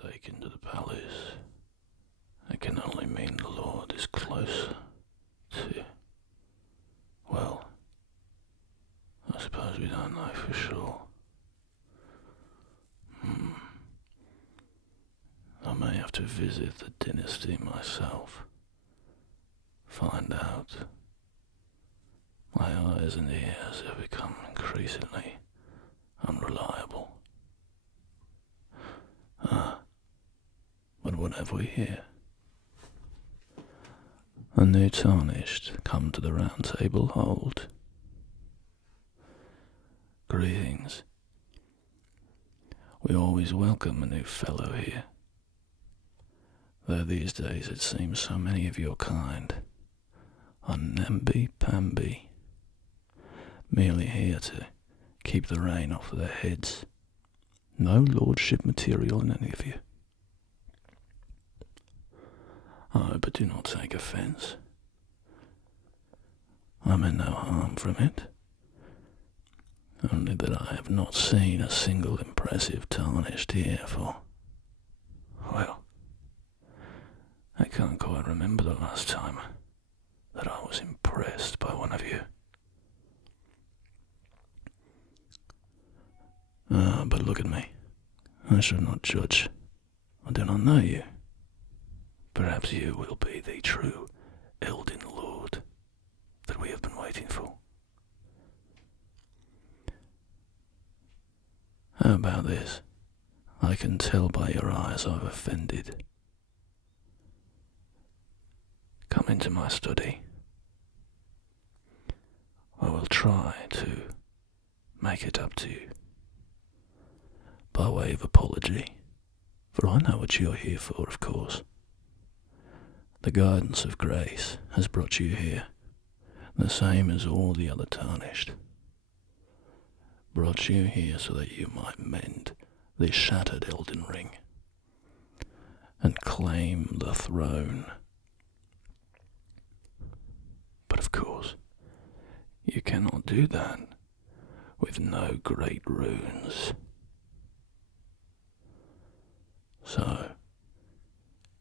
taken to the palace, it can only mean the Lord is closer to... Well, I suppose we don't know for sure. I may have to visit the dynasty myself. Find out. My eyes and ears have become increasingly unreliable. But what have we here? A new tarnished come to the round table hold. Greetings. We always welcome a new fellow here, though these days it seems so many of your kind are namby-pamby, merely here to keep the rain off their heads. No lordship material in any of you. Oh, but do not take offence. I meant no harm from it, only that I have not seen a single impressive tarnished here for, well, I can't quite remember the last time that I was impressed by one of you. But look at me. I should not judge. I do not know you. Perhaps you will be the true Elden Lord that we have been waiting for. How about this? I can tell by your eyes I've offended. Come into my study. I will try to make it up to you. By way of apology, for I know what you're here for, of course. The guidance of grace has brought you here, the same as all the other tarnished. Brought you here so that you might mend the shattered Elden Ring and claim the throne. But of course, you cannot do that with no great runes. So,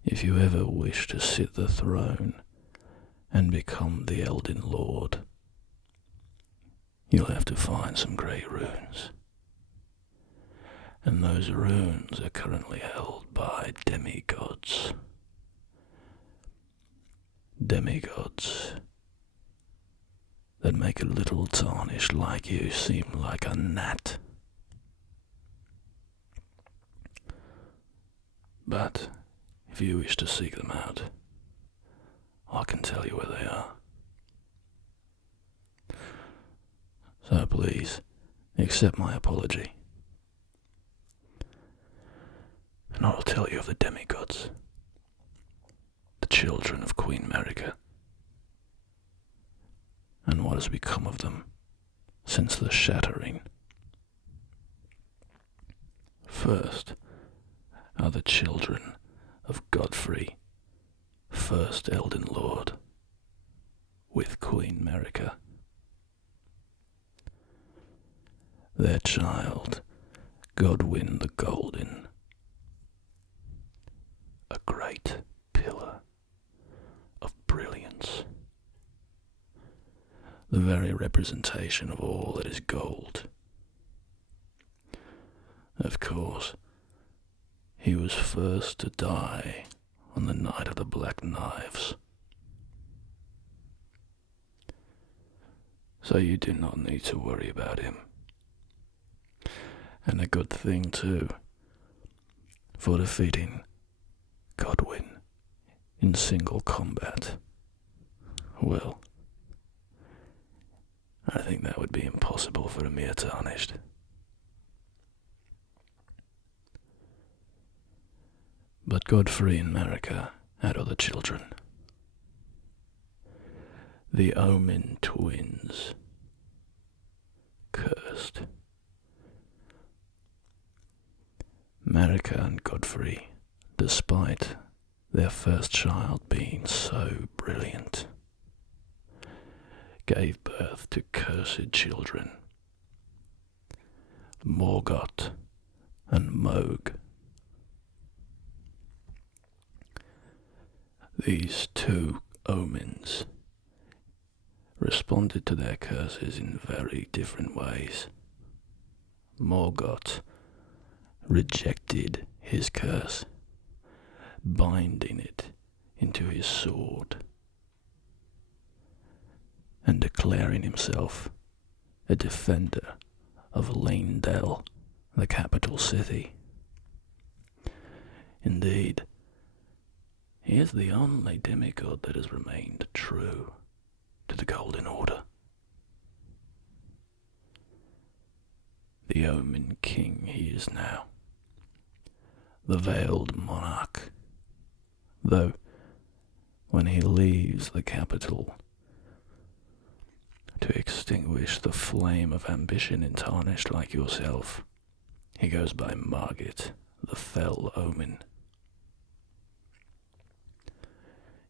if you ever wish to sit the throne and become the Elden Lord, you'll have to find some great runes. And those runes are currently held by demigods. Demigods that make a little tarnished like you seem like a gnat. But if you wish to seek them out, I can tell you where they are. So please, accept my apology. And I will tell you of the demigods, the children of Queen Marika, and what has become of them since the shattering. First are the children of Godfrey, first Elden Lord, with Queen Marika. Their child, Godwyn the Golden, a great pillar of brilliance, the very representation of all that is gold. Of course, he was first to die on the night of the Black Knives. So you do not need to worry about him. And a good thing too, for defeating Godwyn in single combat. Well, I think that would be impossible for a mere tarnished. But Godfrey and Marika had other children. The Omen twins. Cursed. Marika and Godfrey, despite their first child being so brilliant, gave birth to cursed children, Morgoth and Moog. These two omens responded to their curses in very different ways. Morgoth rejected his curse, binding it into his sword, and declaring himself a defender of Leyndell, the capital city. Indeed, he is the only demigod that has remained true to the Golden Order. The Omen King he is now, the Veiled Monarch, though when he leaves the capital to extinguish the flame of ambition in Tarnished like yourself, he goes by Margit, the Fell Omen.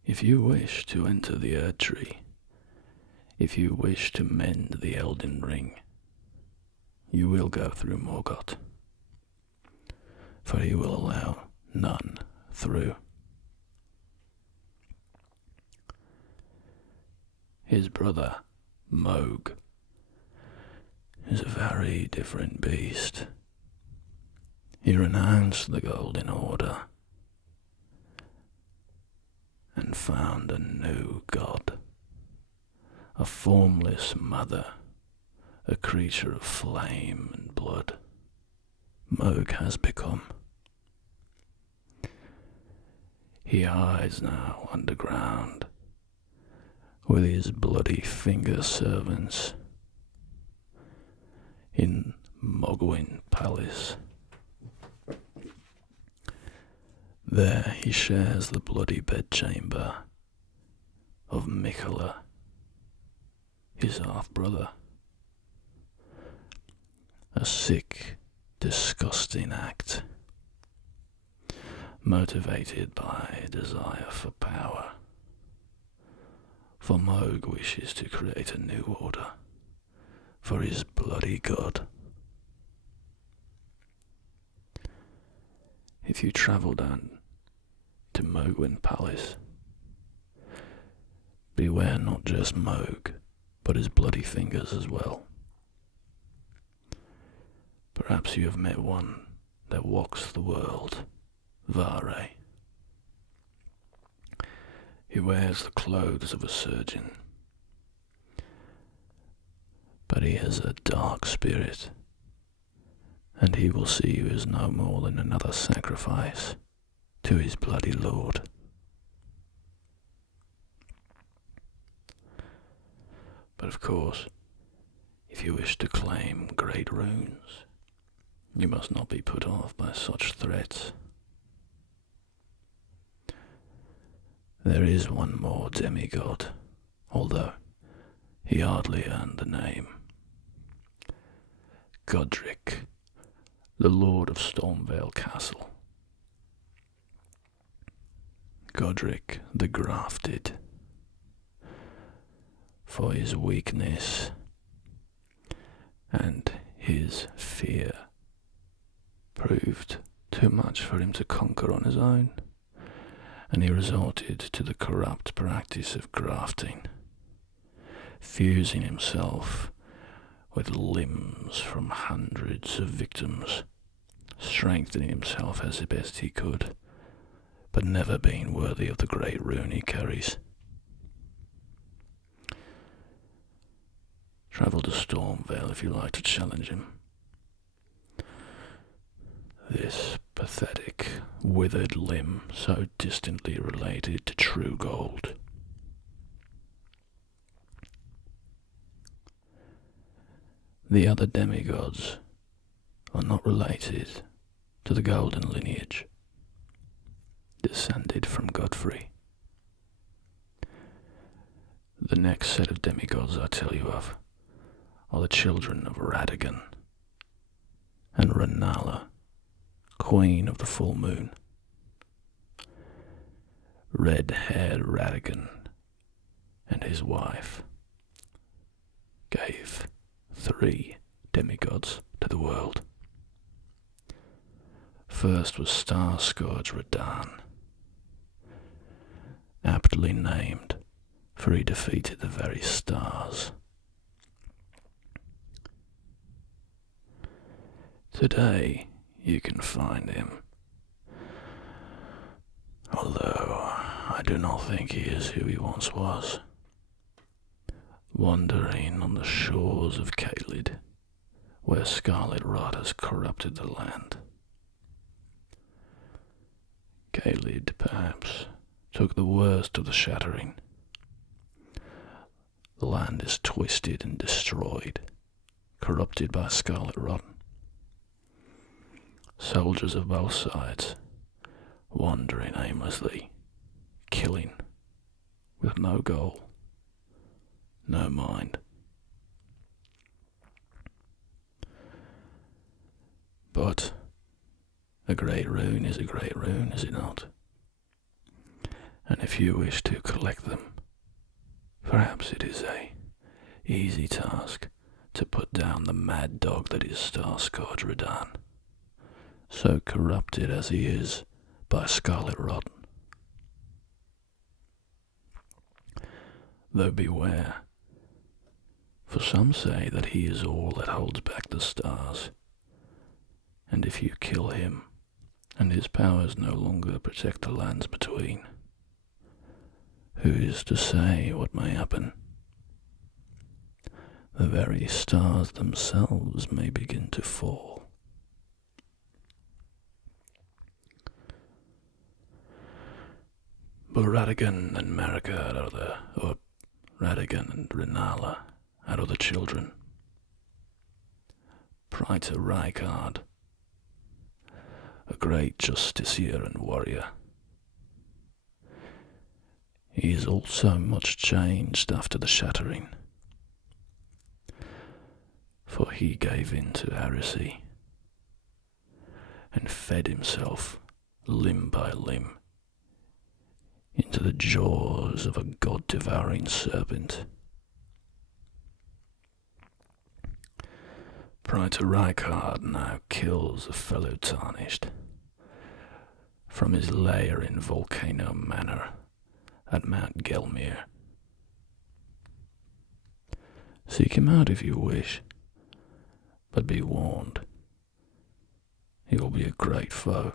If you wish to enter the Erdtree, if you wish to mend the Elden Ring, you will go through Morgoth, for he will allow none through. His brother, Moog, is a very different beast. He renounced the Golden Order and found a new god, a formless mother, a creature of flame and blood. Moog has become. He hides now underground with his bloody finger servants in Mogwin Palace. There he shares the bloody bedchamber of Mikola, his half-brother. A sick, disgusting act, motivated by a desire for power. For Moog wishes to create a new order for his bloody god. If you travel down to Mogwin Palace, beware not just Moog, but his bloody fingers as well. Perhaps you have met one that walks the world, Vare. He wears the clothes of a surgeon, but he has a dark spirit, and he will see you as no more than another sacrifice to his bloody lord. But of course, if you wish to claim great runes, you must not be put off by such threats. There is one more demigod, although he hardly earned the name. Godric, the Lord of Stormvale Castle. Godric the Grafted, for his weakness and his fear proved too much for him to conquer on his own, and he resorted to the corrupt practice of grafting, fusing himself with limbs from hundreds of victims, strengthening himself as best he could, but never being worthy of the great rune he carries. Travel to Stormvale if you like to challenge him. This pathetic, withered limb so distantly related to true gold. The other demigods are not related to the golden lineage, descended from Godfrey. The next set of demigods I tell you of are the children of Radagon and Renala, Queen of the Full Moon. Red-haired Radagon and his wife gave 3 demigods to the world. First was Star-Scourge Radan, aptly named, for he defeated the very stars. Today you can find him, although I do not think he is who he once was, wandering on the shores of Caelid, where scarlet rot has corrupted the land. Caelid, perhaps, took the worst of the shattering. The land is twisted and destroyed, corrupted by scarlet rot. Soldiers of both sides, wandering aimlessly, killing, with no goal, no mind. But a great rune is a great rune, is it not? And if you wish to collect them, perhaps it is a easy task to put down the mad dog that is Starscourge Radahn, so corrupted as he is by scarlet rot. Though beware, for some say that he is all that holds back the stars, and if you kill him, and his powers no longer protect the lands between, who is to say what may happen? The very stars themselves may begin to fall. But Radagon and Marika or Radagon and Renala are the children. Praetor Rykard, a great justiciar and warrior. He is also much changed after the shattering, for he gave in to heresy and fed himself limb by limb into the jaws of a god-devouring serpent. Praetor Rykard now kills a fellow tarnished from his lair in Volcano Manor at Mount Gelmir. Seek him out if you wish, but be warned, he will be a great foe,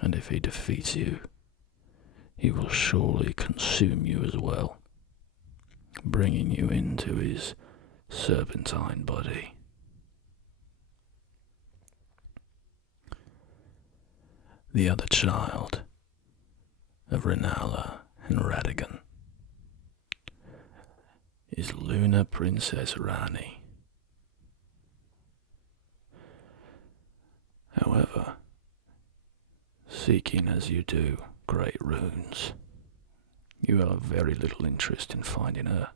and if he defeats you, he will surely consume you as well, bringing you into his serpentine body. The other child of Renala and Radagon is Luna Princess Rani. However, seeking as you do great runes, you have very little interest in finding her,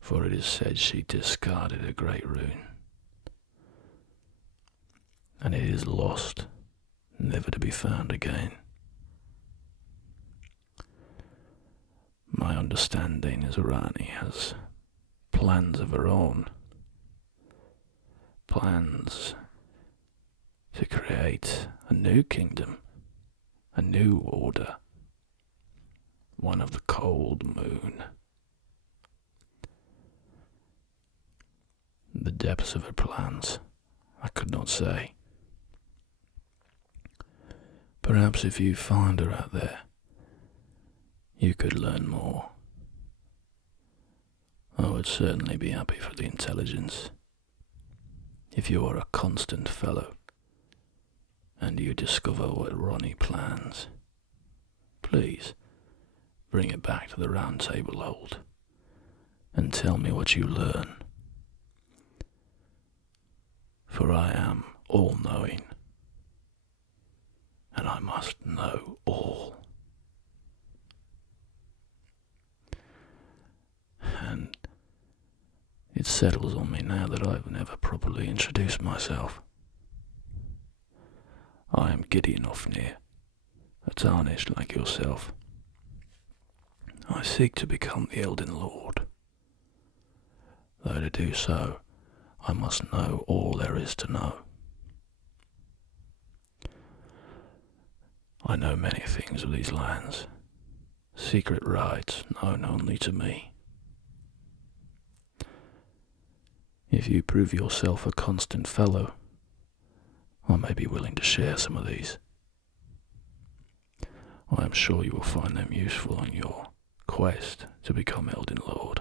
for it is said she discarded a great rune, and it is lost, never to be found again. My understanding is Rani has plans of her own, plans to create a new kingdom, a new order, one of the cold moon. The depths of her plans I could not say. Perhaps if you find her out there, you could learn more. I would certainly be happy for the intelligence. If you are a constant fellow, and you discover what Ronnie plans, please bring it back to the round table hold, and tell me what you learn. For I am all-knowing, and I must know all. And it settles on me now that I've never properly introduced myself. I am Gideon Ofnir, a tarnished like yourself. I seek to become the Elden Lord. Though to do so, I must know all there is to know. I know many things of these lands, secret rites known only to me. If you prove yourself a constant fellow, I may be willing to share some of these. I am sure you will find them useful on your quest to become Elden Lord.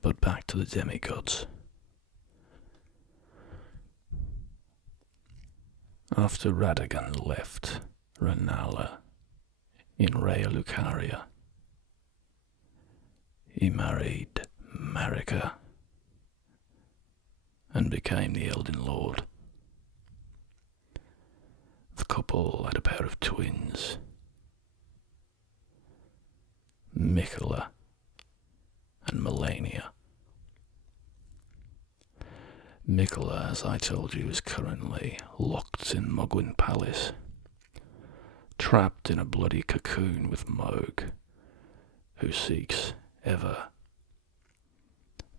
But back to the demigods. After Radagon left Renala in Rea Lucaria, he married Marika and became the Elden Lord. The couple had a pair of twins, Mikola and Melania. Mikola, as I told you, is currently locked in Mogwin Palace, trapped in a bloody cocoon with Moog, who seeks ever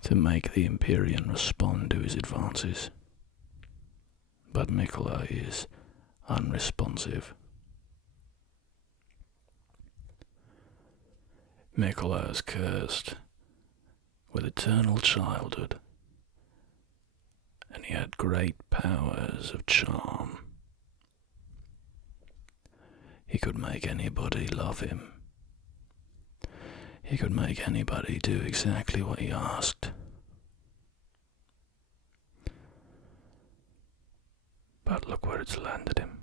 to make the Empyrean respond to his advances. But Mikola is unresponsive. Mikola is cursed with eternal childhood, and he had great powers of charm. He could make anybody love him. He could make anybody do exactly what he asked. But look where it's landed him.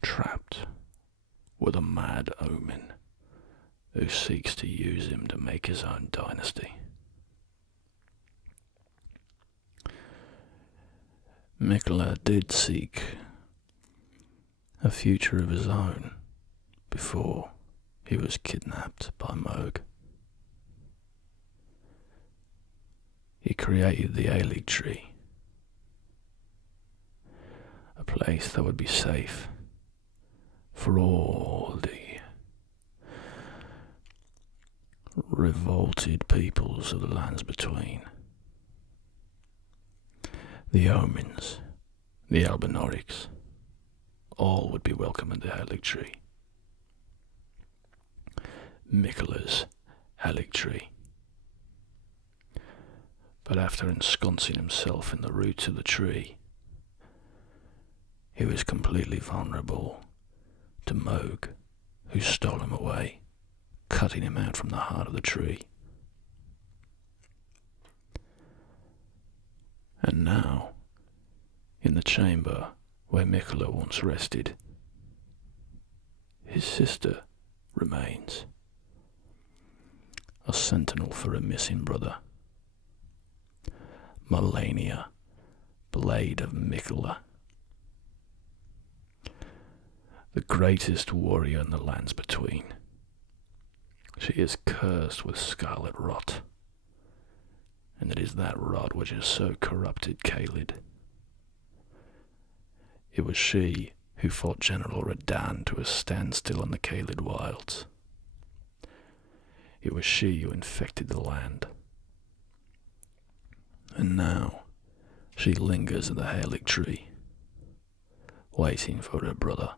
Trapped with a mad omen who seeks to use him to make his own dynasty. Mikola did seek a future of his own before he was kidnapped by Moog. He created the Erdtree, a place that would be safe for all the revolted peoples of the lands between. The Omens, the Albinorics, all would be welcome in the Erdtree. Mikola's Erdtree. But after ensconcing himself in the roots of the tree, he was completely vulnerable to Moog, who stole him away, cutting him out from the heart of the tree. And now, in the chamber where Mikola once rested, his sister remains, a sentinel for a missing brother. Melania, Blade of Mikola, the greatest warrior in the lands between. She is cursed with scarlet rot, and it is that rot which has so corrupted Caelid. It was she who fought General Radahn to a standstill in the Caelid wilds. It was she who infected the land. And now she lingers at the Erdtree, waiting for her brother.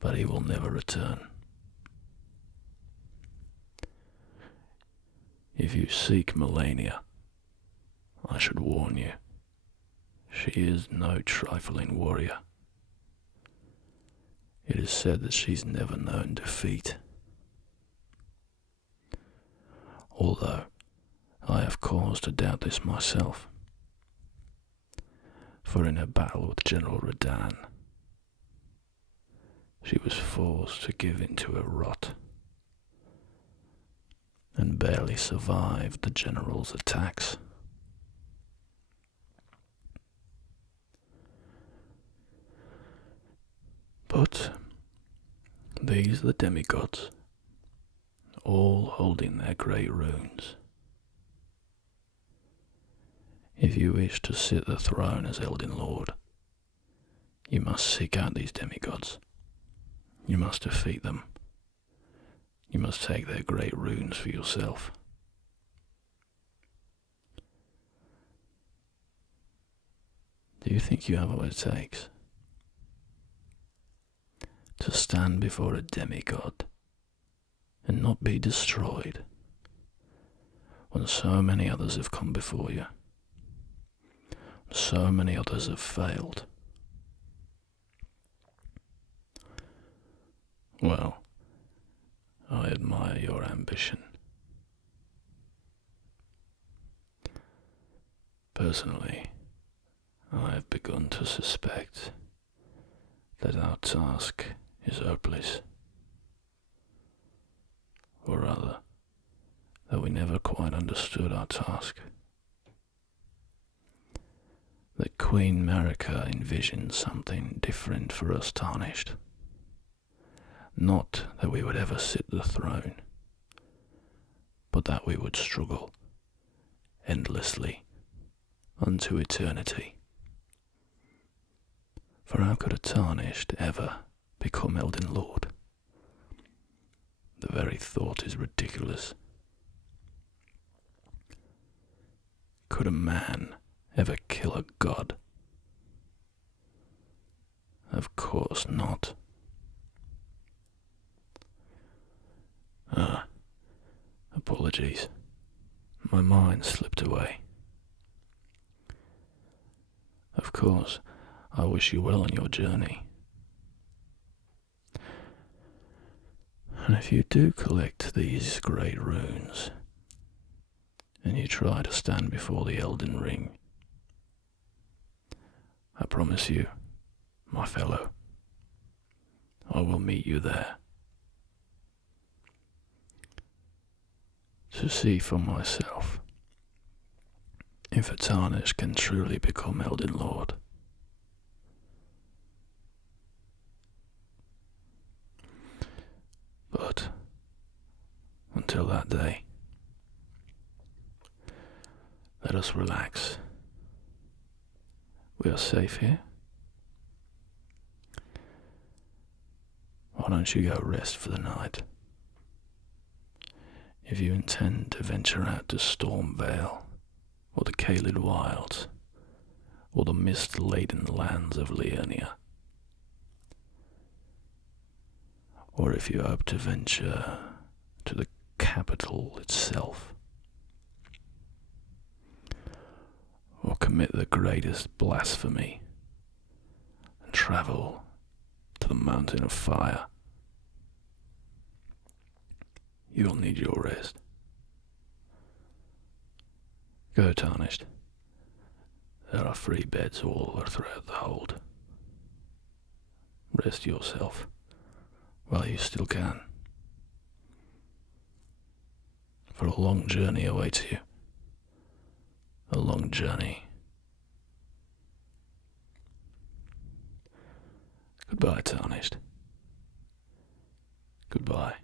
But he will never return. If you seek Melania, I should warn you, she is no trifling warrior. It is said that she's never known defeat. Although I have cause to doubt this myself, for in her battle with General Radahn, she was forced to give in to her rot, and barely survived the general's attacks. But these are the demigods, all holding their great runes. If you wish to sit the throne as Elden Lord, you must seek out these demigods. You must defeat them. You must take their great runes for yourself. Do Do you think you have what it takes to stand before a demigod and not be destroyed when so many others have come before you? So many others have failed. Well, I admire your ambition. Personally, I have begun to suspect that our task is hopeless. Or rather, that we never quite understood our task. That Queen Marika envisioned something different for us Tarnished. Not that we would ever sit the throne, but that we would struggle endlessly unto eternity. For how could a Tarnished ever become Elden Lord? The very thought is ridiculous. Could a man ever kill a god? Of course not. Apologies. My mind slipped away. Of course, I wish you well on your journey. And if you do collect these great runes, and you try to stand before the Elden Ring, I promise you, my fellow, I will meet you there. To see for myself if a Tarnish can truly become Elden Lord. But until that day, let us relax. We are safe here. Why don't you go rest for the night? If you intend to venture out to Stormvale, or the Caelid Wilds, or the mist-laden lands of Liurnia, or if you hope to venture to the capital itself, or commit the greatest blasphemy and travel to the Mountain of Fire, you will need your rest. Go, Tarnished. There are free beds all throughout the hold. Rest yourself while you still can, for a long journey awaits you. A long journey. Goodbye, Tarnished. Goodbye.